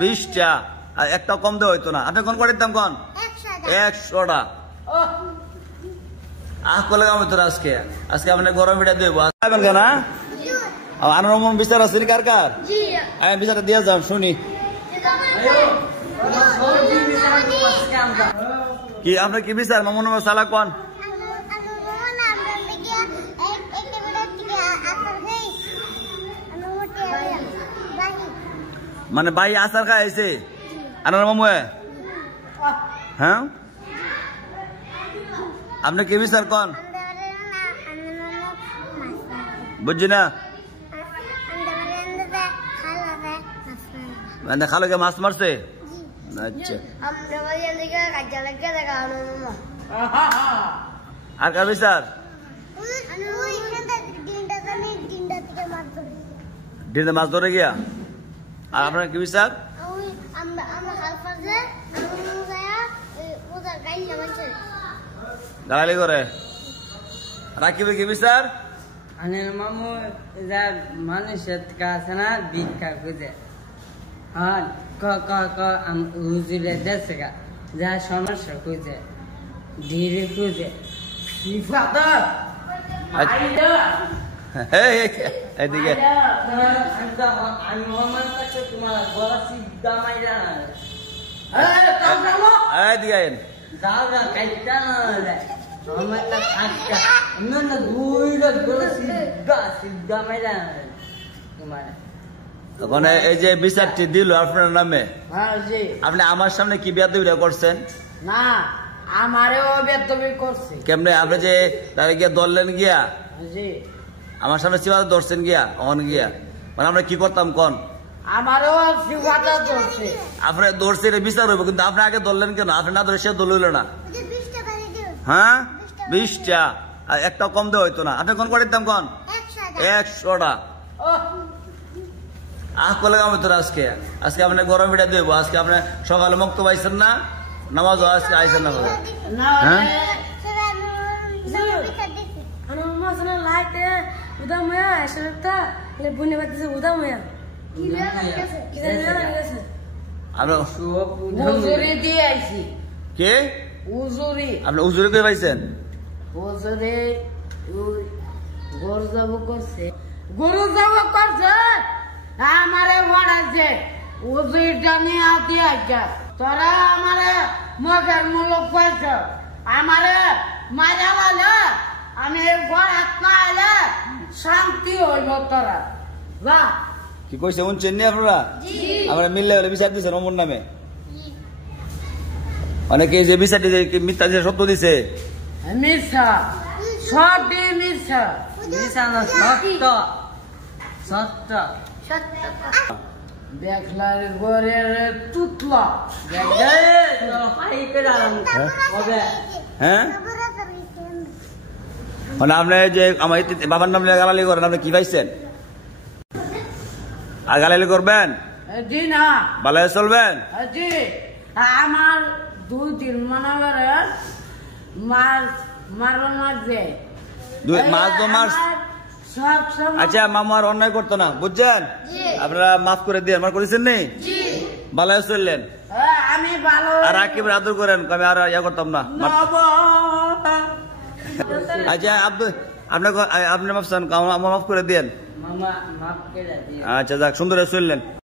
20টা আর একটা কম দেওয়া হইতো না। আপনি কোন করে দিতাম কোন 100টা করলে কাম হইতো আজকে। আজকে আপনি গরম পিঠা দেবো না আনার মন বিচার আছে কার কার? আমি বিচারটা দিয়ে যাও শুনি। কি আপনার কি বিচার মামুন সালা কোন? মানে ভাই আচার খাইছে আনার মামু? হ্যাঁ আপনি কি বিচার কোন? বুঝছি না মানে খালকে মাছ মারছে? আচ্ছা আর কার বিচার? ডিনটা মাছ ধরে গিয়া। আর আপনার কি বিচার? গালালি করে। রাকিবের কি বিচার? আনের মামু যা মানুষের কাছে না ভিক্ষা খুঁজে আর হুজুরের দেশে যা সমস্যা খুঁজে ধীরে খুঁজে এদিকে আমি মোহাম্মদ কাছে তোমার গলা সিদ্ধা মাইরা এদিকে আইন যাও না কাইটা না আমার না আটকা না না দুইটা গলা সিদ্ধা সিদ্ধা মাইরা তোমার। ওখানে এই যে বিচারটি দিল আপনার নামে, আপনি আমার সামনে কি বেয়াদবিটা করছেন? না আমারেও বেয়াদবি করছে। কেমনে আপনি যে তারে গিয়া ধরলেন গিয়া আমার সামনে চিবাতে ধরছেন গিয়া অন গিয়া মানে আমরা কি করতাম কোন? আমারও চিবাতে ধরছে। আপনি ধরছে এটা বিচার হইব কিন্তু আপনি আগে ধরলেন কেন? আপনি না ধরে সে ধরল না। হ্যাঁ 20টা আর একটা কম দেওয়া হইতো না। আপনি কোন করে দিতাম কোন 100টা করলে কাম হইতো আজকে। আজকে আপনি গরম পিঠা দেবো। আজকে আপনি সকালে মুক্ত পাইছেন না, নামাজ আজকে আইসেন না। হ্যাঁ কে আপনি উজুরি কে পাইছেন? গরু যাব করছে আমারে বড়াইছে উজুরটা নিয়ে দিয়ে আইছা তোরা আমারে মগের মূলক পাইছ আমারে মারা বলে আমি ঘরাত না এলে শান্তি হইব তোরা যা। কি কইছে শুনছেন নি আপনারা? আমরা মিললে বিচার দিচ্ছেন অমর নামে। অনেকে যে বিচার দিছে মিথ্যা দিছে সত্য দিছে। মিথ্যা সবই মিথ্যা মিথ্যা না সত্য সত্য দেখলার ঘরের তুতলা হ্যাঁ মানে আপনি যে আমার বাবার নাম গালালি করেন আপনি কি পাইছেন? আর গালালি করবেন জি না ভালো চলবেন? জি আমার 2-3 মনে করেন মাছ মারানোর যে মাছ তো মাছ। আচ্ছা মামু আর অন্যায় করতো না বুঝছেন? আপনারা মাফ করে দিয়ে আমার করেছেন নেই ভালো চললেন। আমি ভালো আর রাকিবের আদর করেন আমি আর ইয়া করতাম না। আচ্ছা আপনি মাফ চান আমার মাফ করে দেন। মাফ করে দিন। আচ্ছা যাক সুন্দর চললেন।